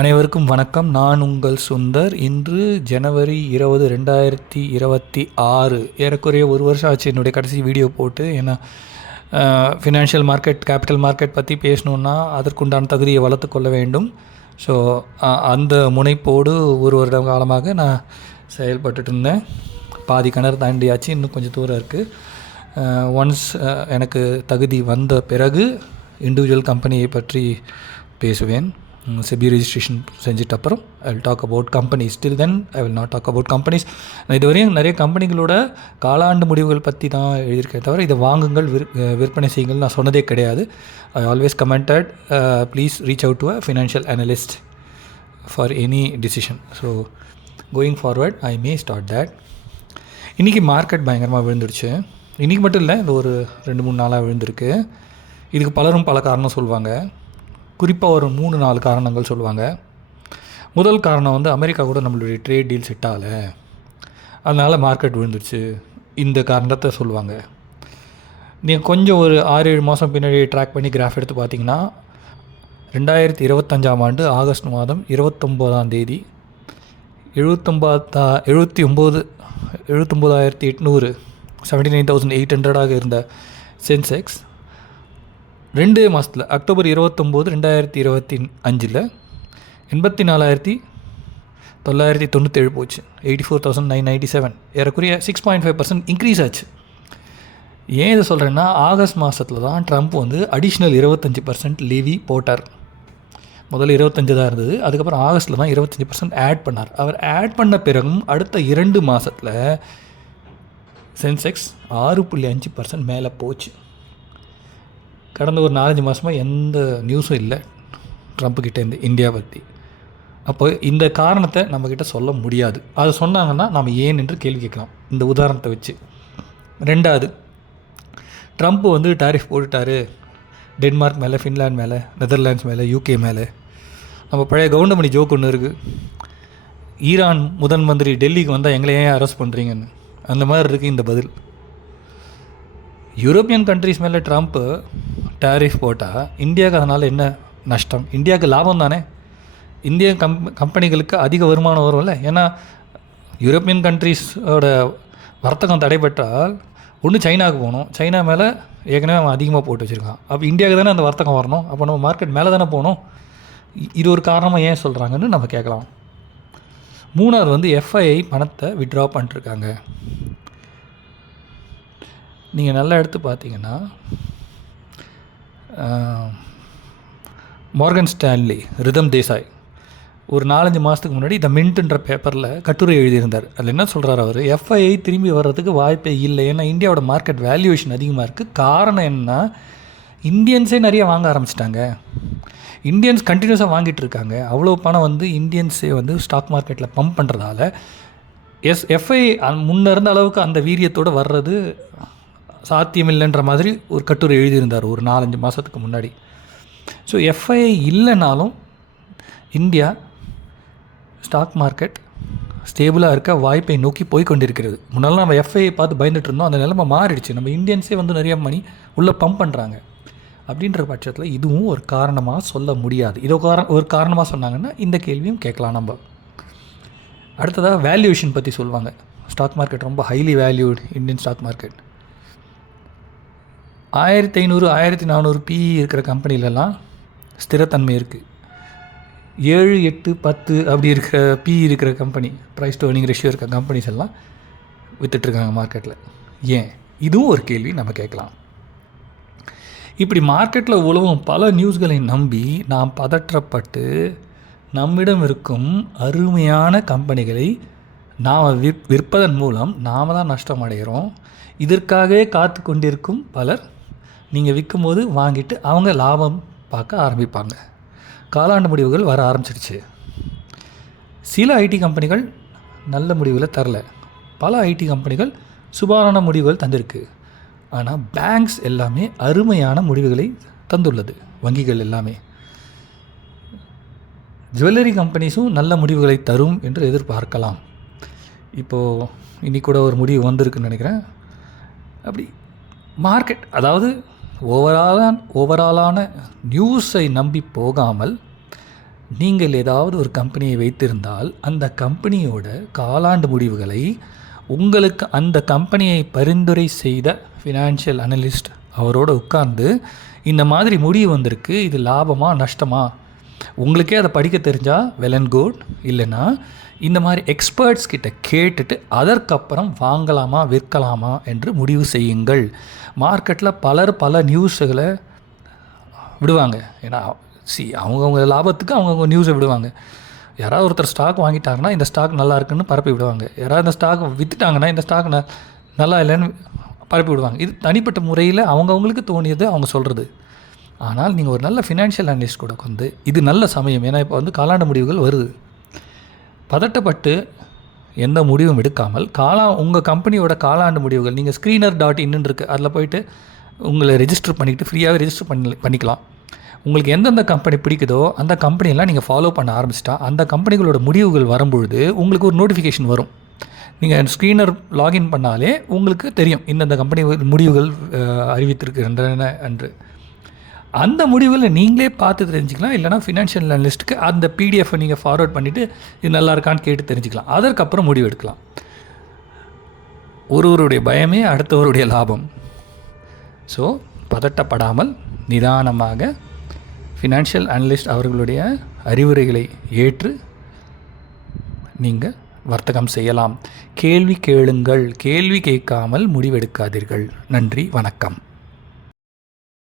அனைவருக்கும் வணக்கம். நான் உங்கள் சுந்தர். இன்று ஜனவரி இருபது ரெண்டாயிரத்தி இருபத்தி ஆறு. ஏறக்குறைய ஒரு வருஷம் ஆச்சு என்னுடைய கடைசி வீடியோ போட்டு. ஏன்னா ஃபினான்ஷியல் மார்க்கெட் கேபிட்டல் மார்க்கெட் பற்றி பேசணுன்னா அதற்குண்டான தகுதியை வளர்த்து கொள்ள வேண்டும். ஸோ அந்த முனைப்போடு ஒரு வருடம் காலமாக நான் செயல்பட்டுட்டு இருந்தேன். பாதி கிணறு தாண்டியாச்சு. இன்னும் கொஞ்சம் தூரம் இருக்குது ஒன்ஸ் எனக்கு தகுதி வந்த பிறகு இண்டிவிஜுவல் கம்பெனியை பற்றி பேசுவேன். செபி ரெஜிஸ்ட்ரேஷன் செஞ்சுட்டு அப்புறம் I will talk about companies still then I will not talk about companies நான் இதுவரையும் நிறைய கம்பெனிகளோட காலாண்டு முடிவுகள் பற்றி தான் எழுதியிருக்கேன் தவிர இதை வாங்குங்கள் விற் விற்பனை செய்யுங்கள் நான் சொன்னதே கிடையாது. I always commented please reach out to a financial analyst for any decision so going forward I may start that இன்றைக்கி மார்க்கெட் பயங்கரமாக விழுந்துருச்சு இன்றைக்கி மட்டும் இல்லை இந்த ஒரு ரெண்டு மூணு நாளாக விழுந்திருக்கு. இதுக்கு பலரும் பல காரணம் சொல்லுவாங்க குறிப்பாக ஒரு மூணு நாலு காரணங்கள் சொல்லுவாங்க. முதல் காரணம் வந்து அமெரிக்கா கூட நம்மளுடைய ட்ரேட் டீல் செட் ஆகலை. அதனால் மார்க்கெட் விழுந்துருச்சு. இந்த காரணத்தை சொல்லுவாங்க. நீங்கள் கொஞ்சம் ஒரு ஆறு ஏழு மாதம் பின்னாடி ட்ராக் பண்ணி கிராஃப் எடுத்து பார்த்தீங்கன்னா ரெண்டாயிரத்தி இருபத்தஞ்சாம் ஆண்டு ஆகஸ்ட் மாதம் இருபத்தொம்போதாம் தேதி எழுபத்தொம்பதா எழுபத்தி ஒம்பது எழுபத்தொம்போதாயிரத்தி எட்நூறு செவன்ட்டி நைன் தௌசண்ட் எயிட் ஹண்ட்ரடாக இருந்த சென்செக்ஸ் ரெண்டே மாதத்தில் அக்டோபர் இருபத்தொம்போது ரெண்டாயிரத்தி இருபத்தி அஞ்சில் எண்பத்தி நாலாயிரத்தி தொள்ளாயிரத்தி தொண்ணூற்றேழு போச்சு. Eighty four thousand nine ninety seven. ஏறக்குறைய six point five percent increase ஆச்சு. ஏன் இதை சொல்கிறேன்னா ஆகஸ்ட் மாதத்தில் தான் ட்ரம்ப் வந்து அடிஷ்னல் இருபத்தஞ்சி பர்சன்ட் லீவி போட்டார். முதல்ல இருபத்தஞ்சு தான் இருந்தது அதுக்கப்புறம் ஆகஸ்ட்டில் தான் இருபத்தஞ்சி பர்சன்ட் ஆட் பண்ணார். அவர் ஆட் பண்ண பிறகும் அடுத்த இரண்டு மாதத்தில் சென்செக்ஸ் ஆறு புள்ளி அஞ்சு பர்சன்ட் மேலே போச்சு. கடந்த ஒரு நாலஞ்சு மாதமாக எந்த நியூஸும் இல்லை. ட்ரம்ப்புக்கிட்டேருந்து இந்தியா பற்றி அப்போ இந்த காரணத்தை நம்மக்கிட்ட சொல்ல முடியாது. அதை சொன்னாங்கன்னா நம்ம ஏன் என்று கேள்வி கேட்கலாம். இந்த உதாரணத்தை வச்சு. ரெண்டாவது ட்ரம்ப் வந்து டாரிஃப் போட்டுட்டாரு. டென்மார்க் மேலே ஃபின்லாண்ட் மேலே நெதர்லாண்ட்ஸ் மேலே யூகே மேலே. நம்ம பழைய கவுண்டமணி ஜோக் ஒன்று இருக்குது ஈரான் முதன் மந்திரி டெல்லிக்கு வந்தால் எங்களை ஏன் அரெஸ்ட் பண்ணுறீங்கன்னு அந்த மாதிரி இருக்குது இந்த பதில். யூரோப்பியன் கண்ட்ரிஸ் மேலே ட்ரம்ப்பு டேரிஃப் போட்டால் இந்தியாவுக்கு அதனால் என்ன நஷ்டம்? இந்தியாவுக்கு லாபம் தானே? இந்திய கம் கம்பெனிகளுக்கு அதிக வருமானம் வரும்ல? ஏன்னா யூரோப்பியன் கண்ட்ரீஸோட வர்த்தகம் தடைபட்டால் ஒன்று சைனாவுக்கு போகணும். சைனா மேலே ஏற்கனவே அவன் அதிகமாக போட்டு வச்சுருக்கான். அப்போ இந்தியாவுக்கு தானே அந்த வர்த்தகம் வரணும்? அப்போ நம்ம மார்க்கெட் மேலே தானே போகணும்? இது ஒரு காரணமாக ஏன் சொல்கிறாங்கன்னு நம்ம கேட்கலாம். மூணாவது வந்து எஃப்ஐஐ பணத்தை விட்ரா பண்ணிட்டுருக்காங்க நீங்கள் நல்லா எடுத்து பார்த்தீங்கன்னா மார்கன் ஸ்டான்லி ரிதம் தேசாய். ஒரு நாலஞ்சு மாதத்துக்கு முன்னாடி த மின்ட்ன்ற பேப்பரில் கட்டுரை எழுதியிருந்தார். அதில் என்ன சொல்கிறார் அவர்? எஃப்ஐஐ திரும்பி வர்றதுக்கு வாய்ப்பே இல்லை ஏன்னா இந்தியாவோட மார்க்கெட் வேல்யூவேஷன் அதிகமாக இருக்குது காரணம் என்ன? இந்தியன்ஸே நிறைய வாங்க ஆரம்பிச்சிட்டாங்க. இந்தியன்ஸ் கண்டினியூஸாக வாங்கிட்டு இருக்காங்க. அவ்வளோ பணம் வந்து இந்தியன்ஸே வந்து ஸ்டாக் மார்க்கெட்டில் பம்ப் பண்ணுறதால எஸ் எஃப்ஐ முன்ன இருந்த அளவுக்கு அந்த வீரியத்தோடு வர்றது சாத்தியமில்லைன்ற மாதிரி ஒரு கட்டுரை எழுதியிருந்தார் ஒரு நாலஞ்சு மாதத்துக்கு முன்னாடி. ஸோ எஃப்ஐஐ இல்லைனாலும் இந்தியா ஸ்டாக் மார்க்கெட் ஸ்டேபிளாக இருக்க வாய்ப்பை நோக்கி போய் கொண்டிருக்கிறது. முன்னால் நம்ம எஃப்ஐஐ பார்த்து பயந்துட்டு இருந்தோம். அந்த நிலைமை மாறிடுச்சு. நம்ம இந்தியன்ஸே வந்து நிறைய மணி உள்ளே பம்ப் பண்ணுறாங்க அப்படின்ற பட்சத்தில் இதுவும் ஒரு காரணமாக சொல்ல முடியாது. இதோ காரணம் ஒரு காரணமாக சொன்னாங்கன்னா இந்த கேள்வியும் கேட்கலாம் நம்ம. அடுத்ததாக வேல்யூவேஷன் பற்றி சொல்லுவாங்க ஸ்டாக் மார்க்கெட் ரொம்ப highly valued Indian stock market ஆயிரத்தி ஐநூறு ஆயிரத்தி நானூறு பிஇ இருக்கிற கம்பெனிலலாம் ஸ்திரத்தன்மை இருக்குது ஏழு எட்டு பத்து அப்படி இருக்கிற பிஇ இருக்கிற company price to earning ratio இருக்க கம்பெனிஸ் எல்லாம் விற்றுட்ருக்காங்க மார்க்கெட்டில் ஏன்? இதுவும் ஒரு கேள்வி நம்ம கேட்கலாம். இப்படி மார்க்கெட்டில் உழவும் பல நியூஸ்களை நம்பி நாம் பதற்றப்பட்டு நம்மிடம் இருக்கும் அருமையான கம்பெனிகளை நாம் விற் விற்பதன் மூலம் நாம் தான் நஷ்டம் அடைகிறோம் இதற்காகவே காத்து கொண்டிருக்கும் பலர் நீங்கள் விற்கும்போது வாங்கிட்டு அவங்க லாபம் பார்க்க ஆரம்பிப்பாங்க. காலாண்டு முடிவுகள் வர ஆரம்பிச்சிடுச்சு சில ஐடி கம்பெனிகள் நல்ல முடிவுகளை தரல. பல ஐடி கம்பெனிகள் சுபாரான முடிவுகள் தந்திருக்கு. ஆனால் பேங்க்ஸ் எல்லாமே அருமையான முடிவுகளை தந்துள்ளது. வங்கிகள் எல்லாமே. ஜுவல்லரி கம்பெனிஸும் நல்ல முடிவுகளை தரும் என்று எதிர்பார்க்கலாம். இப்போது இன்னி கூட ஒரு முடிவு வந்திருக்குன்னு நினைக்கிறேன். அப்படி மார்க்கெட் அதாவது ஓவராலான ஓவராலான நியூஸை நம்பி போகாமல் நீங்கள் ஏதாவது ஒரு கம்பெனியை வைத்திருந்தால் அந்த கம்பெனியோட காலாண்டு முடிவுகளை உங்களுக்கு அந்த கம்பெனியை பரிந்துரை செய்த ஃபினான்ஷியல் அனலிஸ்ட் அவரோட உட்கார்ந்து இந்த மாதிரி முடிவு வந்திருக்கு இது லாபமா நஷ்டமா? உங்களுக்கே அதை படிக்க தெரிஞ்சால் வெல் அண்ட் குட் இல்லைன்னா இந்த மாதிரி எக்ஸ்பர்ட்ஸ் கிட்ட கேட்டுட்டு அதற்கப்புறம் வாங்கலாமா விற்கலாமா என்று முடிவு செய்யுங்கள். மார்க்கெட்டில் பலர் பல நியூஸுகளை விடுவாங்க. ஏன்னா சி அவங்கவுங்க லாபத்துக்கு அவங்கவுங்க நியூஸை விடுவாங்க. யாராவது ஒருத்தர் ஸ்டாக் வாங்கிட்டாங்கன்னா இந்த ஸ்டாக் நல்லா இருக்குன்னு பரப்பி விடுவாங்க. யாராவது இந்த ஸ்டாக் விற்றுட்டாங்கன்னா இந்த ஸ்டாக் ந நல்லா இல்லைன்னு பரப்பி விடுவாங்க. இது தனிப்பட்ட முறையில் அவங்கவுங்களுக்கு தோணியது அவங்க சொல்கிறது ஆனால் நீங்கள் ஒரு நல்ல ஃபினான்ஷியல் அனலிஸ்ட் கூட வந்து இது நல்ல சமயம். ஏன்னா இப்போ வந்து காலாண்டு முடிவுகள் வருது. பதட்டப்பட்டு எந்த முடிவும் எடுக்காமல் காலா உங்கள் கம்பெனியோட காலாண்டு முடிவுகள் நீங்கள் ஸ்க்ரீனர் டாட் இன்னுன்னு இருக்குது அதில் போயிட்டு உங்களை ரெஜிஸ்டர் பண்ணிக்கிட்டு ஃப்ரீயாகவே ரெஜிஸ்டர் பண்ணி பண்ணிக்கலாம். உங்களுக்கு எந்தெந்த கம்பெனி பிடிக்குதோ அந்த கம்பெனியெல்லாம் நீங்கள் ஃபாலோ பண்ண ஆரம்பிச்சிட்டா அந்த கம்பெனிகளோட முடிவுகள் வரும்பொழுது உங்களுக்கு ஒரு நோட்டிஃபிகேஷன் வரும். நீங்கள் ஸ்க்ரீனர் லாகின் பண்ணாலே உங்களுக்கு தெரியும். இந்தந்த கம்பெனி முடிவுகள் அறிவித்திருக்கின்றன என்று. அந்த முடிவில் நீங்களே பார்த்து தெரிஞ்சுக்கலாம். இல்லைனா ஃபினான்ஷியல் அனலிஸ்ட்டுக்கு அந்த பிடிஎஃப்பை நீங்கள் ஃபார்வர்ட் பண்ணிவிட்டு இது நல்லா இருக்கான்னு கேட்டு தெரிஞ்சுக்கலாம். அதற்கப்புறம் முடிவு எடுக்கலாம். ஒருவருடைய பயமே அடுத்தவருடைய லாபம். ஸோ பதட்டப்படாமல் நிதானமாக ஃபினான்ஷியல் அனலிஸ்ட் அவர்களுடைய அறிவுரைகளை ஏற்று நீங்கள் வர்த்தகம் செய்யலாம். கேள்வி கேளுங்கள். கேள்வி கேட்காமல் முடிவெடுக்காதீர்கள். நன்றி. வணக்கம்.